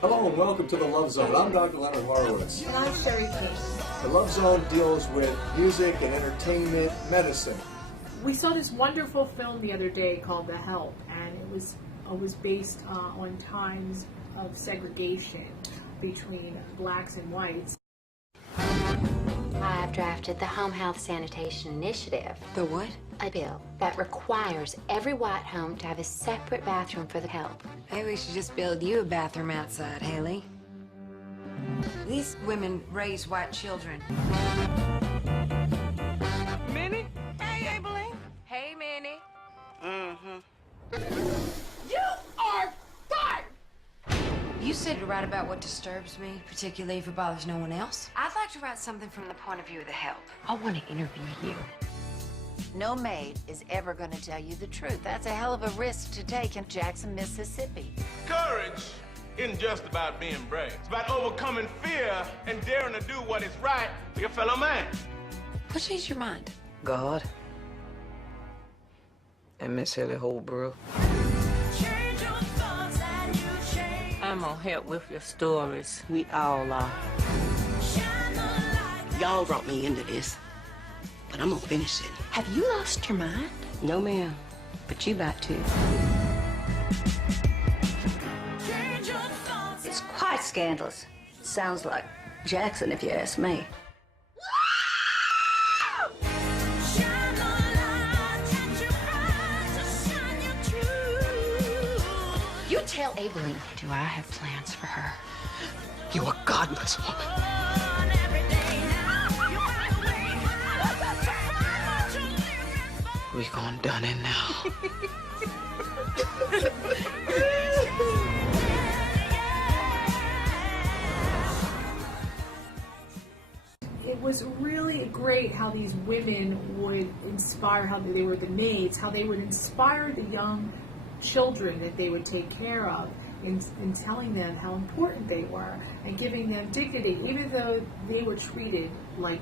Hello and welcome to the Love Zone. I'm Dr. Leonard Horowitz. And I'm Sherri Kane. The Love Zone deals with music and entertainment, medicine. We saw this wonderful film the other day called The Help, and it was based on times of segregation between blacks and whites. I've drafted the Home Health Sanitation Initiative. The what? A bill that requires every white home to have a separate bathroom for the help. Maybe we should just build you a bathroom outside, Haley. These women raise white children. Minnie? Hey, Abilene. Hey, Minnie. You are fired! You said to write about what disturbs me, particularly if it bothers no one else. I'd like to write something from the point of view of the help. I want to interview you. No maid is ever going to tell you the truth. That's a hell of a risk to take in Jackson, Mississippi. Courage isn't just about being brave. It's about overcoming fear and daring to do what is right for your fellow man. What changed your mind? God. And Miss Haley Holbrook. I'm gonna help with your stories. We all are. Y'all brought me into this, but I'm gonna finish it. Have you lost your mind? No, ma'am, but you about to. It's quite scandalous. Sounds like Jackson, if you ask me. You tell Abilene. Do I have plans for her? You a godless woman. We gonna done it now. It was really great how these women would inspire, how they were the maids, how they would inspire the young children that they would take care of in telling them how important they were and giving them dignity, even though they were treated like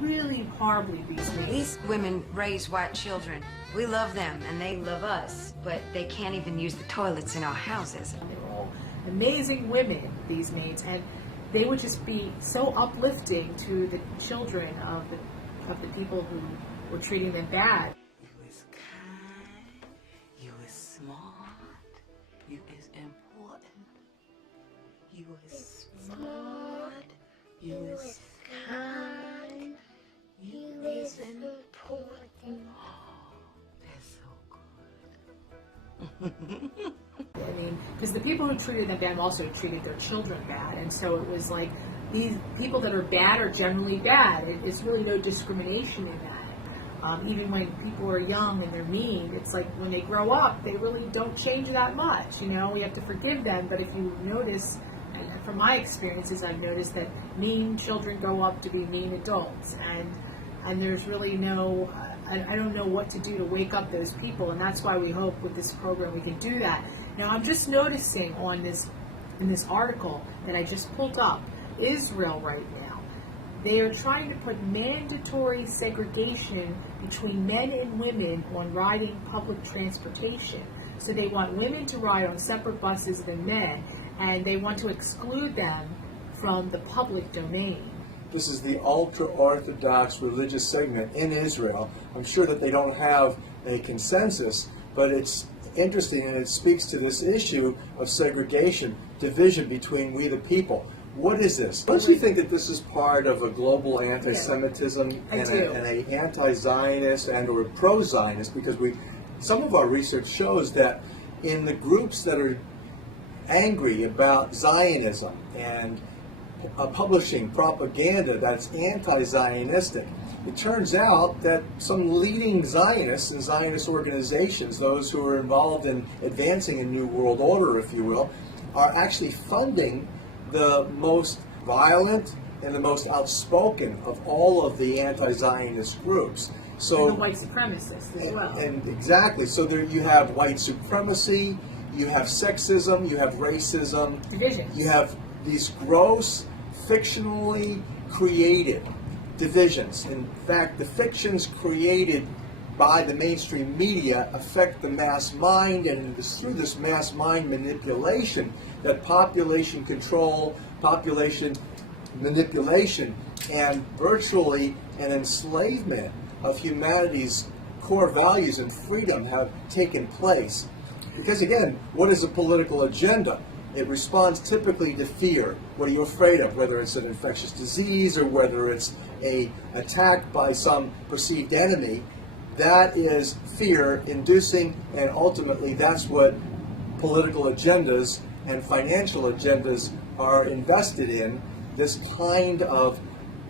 really horribly, these maids. These women raise white children. We love them and they love us, but they can't even use the toilets in our houses. They were all amazing women, these maids, and they would just be so uplifting to the children of the people who were treating them bad. You is kind, you is smart, you is important, you is smart, you is kind, you is important. That's so good. I mean, because the people who treated them bad also treated their children bad, and so it was like these people that are bad are generally bad. It's really no discrimination in that. Even when people are young and they're mean, it's like when they grow up, they really don't change that much. You know, we have to forgive them, but if you notice, and from my experiences, I've noticed that mean children grow up to be mean adults, and there's really no, I don't know what to do to wake up those people, and that's why we hope with this program we can do that. Now, I'm just noticing in this article that I just pulled up, Israel right now, they are trying to put mandatory segregation between men and women on riding public transportation. So they want women to ride on separate buses than men, and they want to exclude them from the public domain. This is the ultra-Orthodox religious segment in Israel. I'm sure that they don't have a consensus, but it's interesting and it speaks to this issue of segregation, division between we the people. What is this? Don't you think that this is part of a global anti-Semitism and an anti-Zionist and or pro-Zionist? Because some of our research shows that in the groups that are angry about Zionism and publishing propaganda that's anti-Zionistic, it turns out that some leading Zionists and Zionist organizations, those who are involved in advancing a new world order, if you will, are actually funding the most violent and the most outspoken of all of the anti-Zionist groups. So, and the white supremacists as well. And exactly. So there you have white supremacy, you have sexism, you have racism, division. You have these gross, fictionally created divisions. In fact, the fictions created by the mainstream media affect the mass mind, and it is through this mass mind manipulation that population control, population manipulation, and virtually an enslavement of humanity's core values and freedom have taken place. Because again, what is a political agenda? It responds typically to fear. What are you afraid of? Whether it's an infectious disease or whether it's an attack by some perceived enemy, that is fear inducing, and ultimately that's what political agendas and financial agendas are invested in, this kind of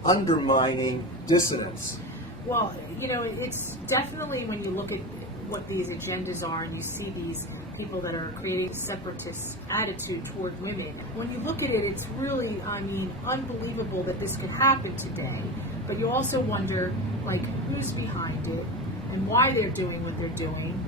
undermining dissonance. Well, you know, it's definitely when you look at what these agendas are and you see these people that are creating a separatist attitude toward women, when you look at it, it's really, I mean, unbelievable that this could happen today. But you also wonder, like, who's behind it and why they're doing what they're doing.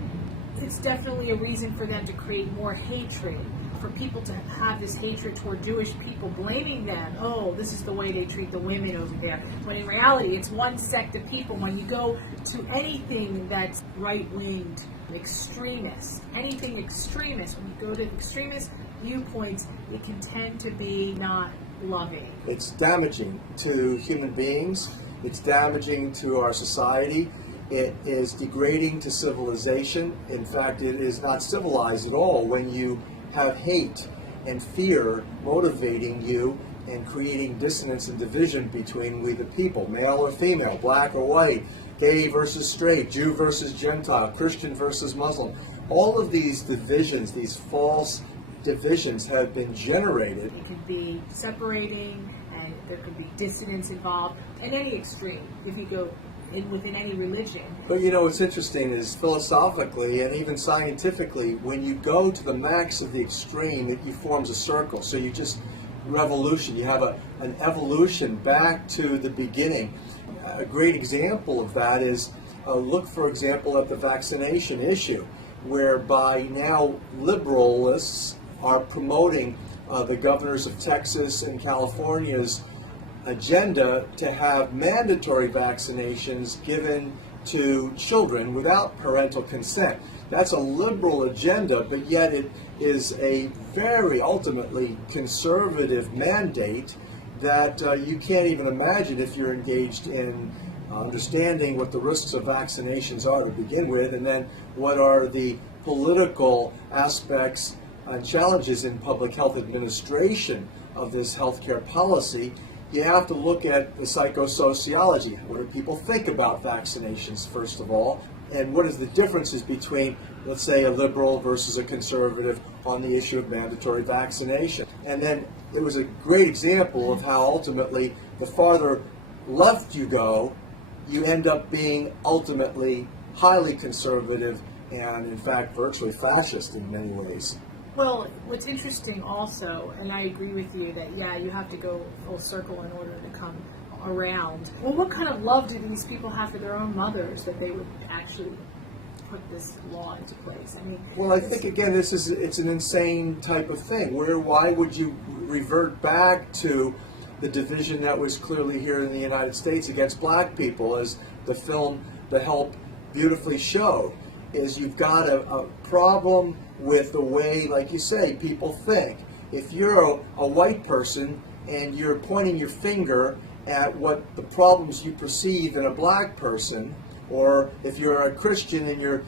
It's definitely a reason for them to create more hatred, for people to have this hatred toward Jewish people, blaming them, oh, this is the way they treat the women over there, when in reality it's one sect of people. When you go to anything that's right-winged, extremist, anything extremist, when you go to extremist viewpoints, it can tend to be not loving. It's damaging to human beings, it's damaging to our society, it is degrading to civilization. In fact, it is not civilized at all when you have hate and fear motivating you and creating dissonance and division between we the people, male or female, black or white, gay versus straight, Jew versus Gentile, Christian versus Muslim. All of these divisions, these false divisions, have been generated. It could be separating, and there could be dissonance involved in any extreme if you go within any religion. But you know what's interesting is philosophically and even scientifically, when you go to the max of the extreme, it forms a circle. So you just revolution, you have an evolution back to the beginning. A great example of that is look, for example, at the vaccination issue, whereby now liberalists are promoting the governors of Texas and California's agenda to have mandatory vaccinations given to children without parental consent. That's a liberal agenda, but yet it is a very ultimately conservative mandate that you can't even imagine if you're engaged in understanding what the risks of vaccinations are to begin with, and then what are the political aspects and challenges in public health administration of this healthcare policy. You have to look at the psychosociology. What do people think about vaccinations, first of all? And what is the differences between, let's say, a liberal versus a conservative on the issue of mandatory vaccination? And then it was a great example of how ultimately the farther left you go, you end up being ultimately highly conservative and, in fact, virtually fascist in many ways. Well, what's interesting also, and I agree with you that, yeah, you have to go full circle in order to come around. Well, what kind of love do these people have for their own mothers that they would actually put this law into place? I mean, well, I think, again, it's an insane type of thing. Why would you revert back to the division that was clearly here in the United States against black people, as the film The Help beautifully showed? Is you've got a problem with the way, like you say, people think. If you're a white person and you're pointing your finger at what the problems you perceive in a black person, or if you're a Christian and you're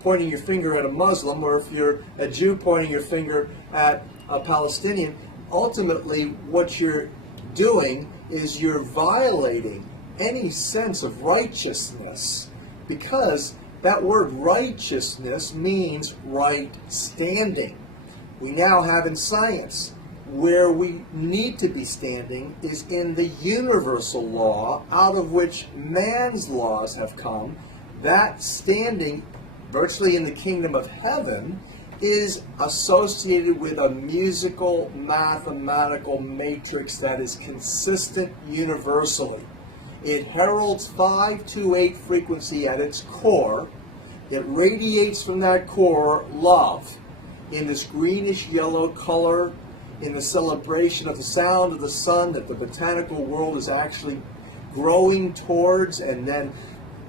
pointing your finger at a Muslim, or if you're a Jew pointing your finger at a Palestinian, ultimately what you're doing is you're violating any sense of righteousness, because that word righteousness means right standing. We now have in science where we need to be standing is in the universal law, out of which man's laws have come. That standing, virtually in the kingdom of heaven, is associated with a musical, mathematical matrix that is consistent universally. It heralds 528 frequency at its core. It radiates from that core love in this greenish yellow color, in the celebration of the sound of the sun that the botanical world is actually growing towards, and then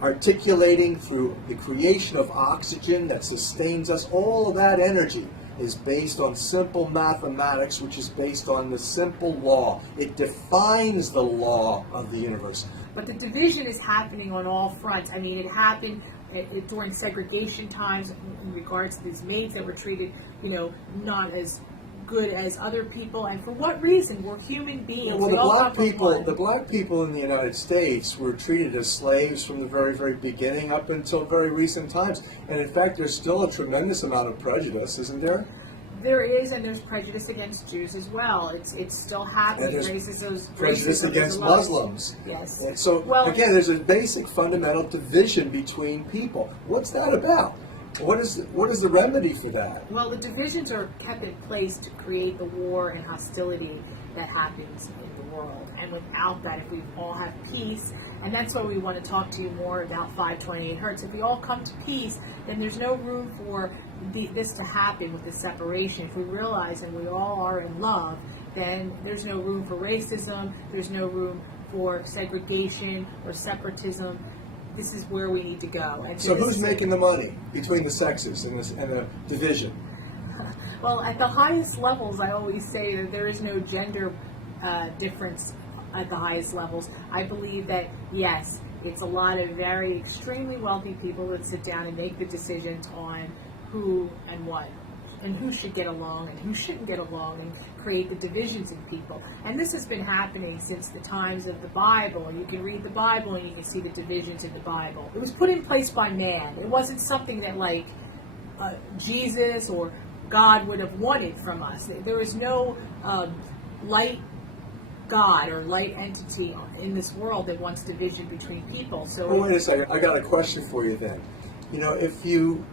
articulating through the creation of oxygen that sustains us. All of that energy is based on simple mathematics, which is based on the simple law. It defines the law of the universe. But the division is happening on all fronts. I mean, it happened during segregation times in regards to these maids that were treated, not as good as other people. And for what reason? We're human beings. Well, We all come from the one. black people in the United States were treated as slaves from the very, very beginning up until very recent times. And in fact, there's still a tremendous amount of prejudice, isn't there? There is, and there's prejudice against Jews as well. It's still happening. And there's Prejudice prejudice against Muslims. Yes. And so, Well, again, there's a basic fundamental division between people. What's that about? What is the remedy for that? Well, the divisions are kept in place to create the war and hostility that happens in the world. And without that, if we all have peace, and that's why we want to talk to you more about 528 Hertz. If we all come to peace, then there's no room for this to happen with the separation. If we realize and we all are in love, then there's no room for racism, there's no room for segregation or separatism. This is where we need to go. And So who's making the money between the sexes and the division? Well, at the highest levels, I always say that there is no gender difference at the highest levels. I believe that, yes, it's a lot of very extremely wealthy people that sit down and make the decisions on who and what, and who should get along and who shouldn't get along, and create the divisions in people. And this has been happening since the times of the Bible. You can read the Bible and you can see the divisions in the Bible. It was put in place by man. It wasn't something that like Jesus or God would have wanted from us. There is no light God or light entity in this world that wants division between people. So Well, wait a second. I got a question for you then. If you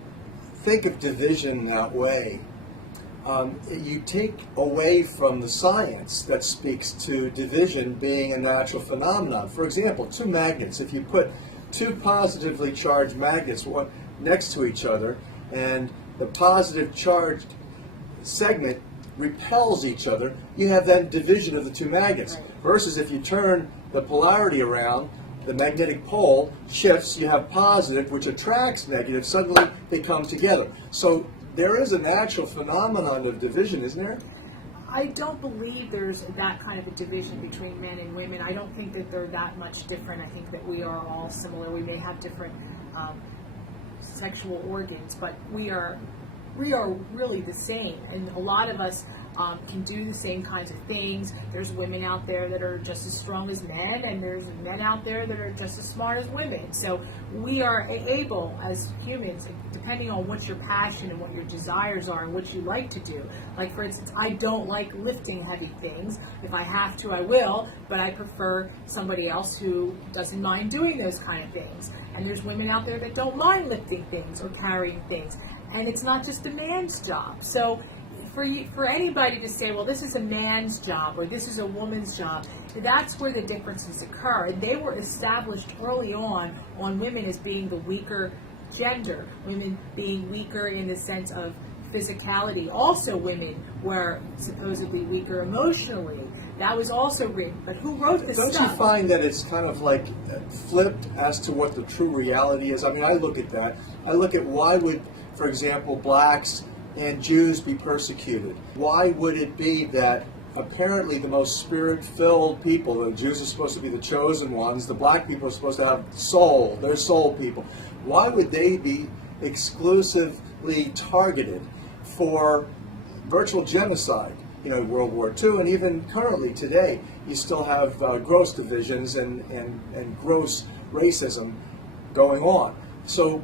think of division that way, you take away from the science that speaks to division being a natural phenomenon. For example, two magnets. If you put two positively charged magnets one next to each other, and the positive charged segment repels each other, you have then division of the two magnets. Right. Versus if you turn the polarity around, the magnetic pole shifts, you have positive, which attracts negative, suddenly they come together. So there is a natural phenomenon of division, isn't there? I don't believe there's that kind of a division between men and women. I don't think that they're that much different. I think that we are all similar. We may have different sexual organs, but we are really the same. And a lot of us can do the same kinds of things. There's women out there that are just as strong as men, and there's men out there that are just as smart as women. So we are able, as humans, depending on what your passion and what your desires are and what you like to do. Like, for instance, I don't like lifting heavy things. If I have to, I will, but I prefer somebody else who doesn't mind doing those kind of things. And there's women out there that don't mind lifting things or carrying things. And it's not just a man's job. So for anybody to say, well, this is a man's job or this is a woman's job, that's where the differences occur. And they were established early on women as being the weaker gender, women being weaker in the sense of physicality. Also, women were supposedly weaker emotionally. That was also written. But who wrote this stuff? Don't you find that it's kind of like flipped as to what the true reality is? I mean, I look at that. I look at why would, for example, blacks and Jews be persecuted? Why would it be that apparently the most spirit-filled people, the Jews are supposed to be the chosen ones, the black people are supposed to have soul, they're soul people, why would they be exclusively targeted for virtual genocide? World War II, and even currently today, you still have gross divisions and gross racism going on. So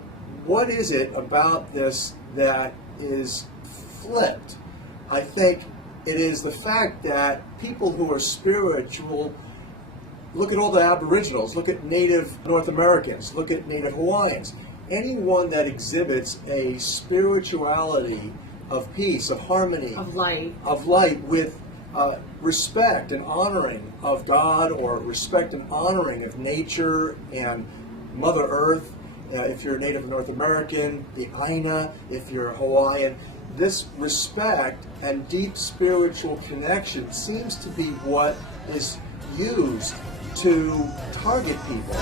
what is it about this that is flipped? I think it is the fact that people who are spiritual, look at all the Aboriginals, look at Native North Americans, look at Native Hawaiians, anyone that exhibits a spirituality of peace, of harmony, of light with respect and honoring of God, or respect and honoring of nature and Mother Earth. If you're Native North American, the Aina, if you're Hawaiian, this respect and deep spiritual connection seems to be what is used to target people.